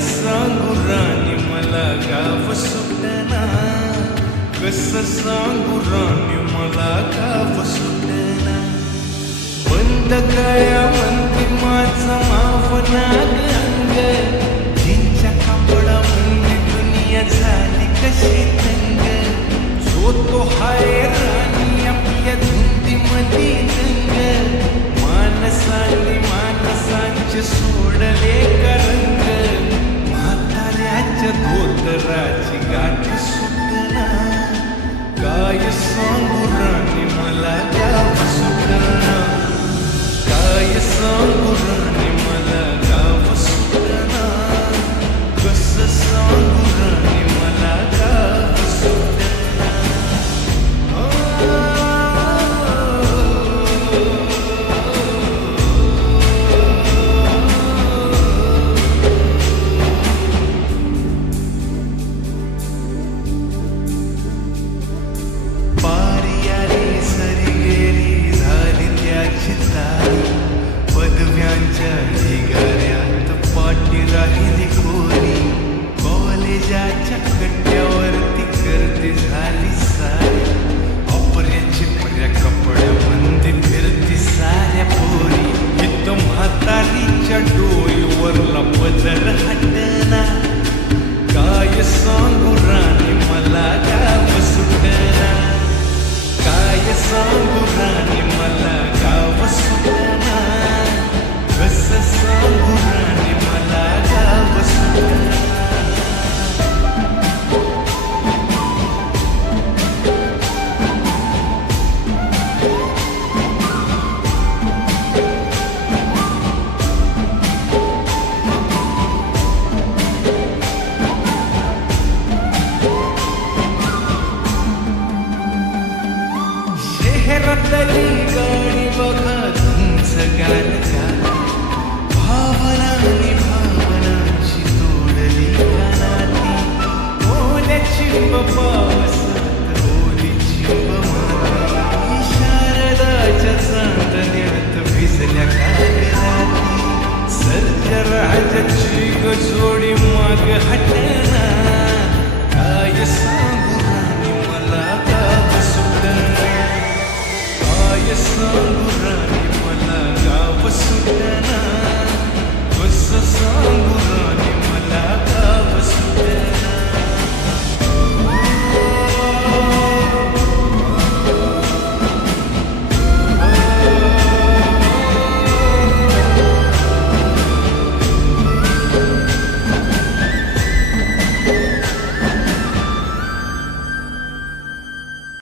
सांगू राणी मला गाव सुटना, कसं सांगू राणी मला गाव सुटना. बंद गळ्या म्हणते माझं मावना अंग, जिंच्या कापडामध्ये दुनिया झाली कशी तंग. जो तो हाय राणी आपल्या धुंदीमध्ये रंग, माणसांनी माणसांचे सोडले करंग. म्हाताऱ्याच्या धोतराची गाठ सुटना, काय सांगू राणी मला गाव सुटना, काय सांगू राणी मला गाव सुटना, कसं सांगू राणी मला गाव सुटना. पदव्यांच्या ढिगाऱ्यात पाठी राहिली खोरी, कॉलेजाच्या कट्ट्यावरती गर्दी झाली सारी. अपर्याची पर्या कपड्यामध्ये फिरती साऱ्या पोरी, इथं म्हातारीच्या डोईवरला पदर हटना, काय सांगू राणी मला गाव सुटना, काय सांगू राणी मला गाव सुटना, कसं सांगू राणी मला गाव सुटना. शहरातली गाडी बघा तुमच गाणं गाणं, भावनांनी भावनांची तोडली गाणाती. ओल्या चिंब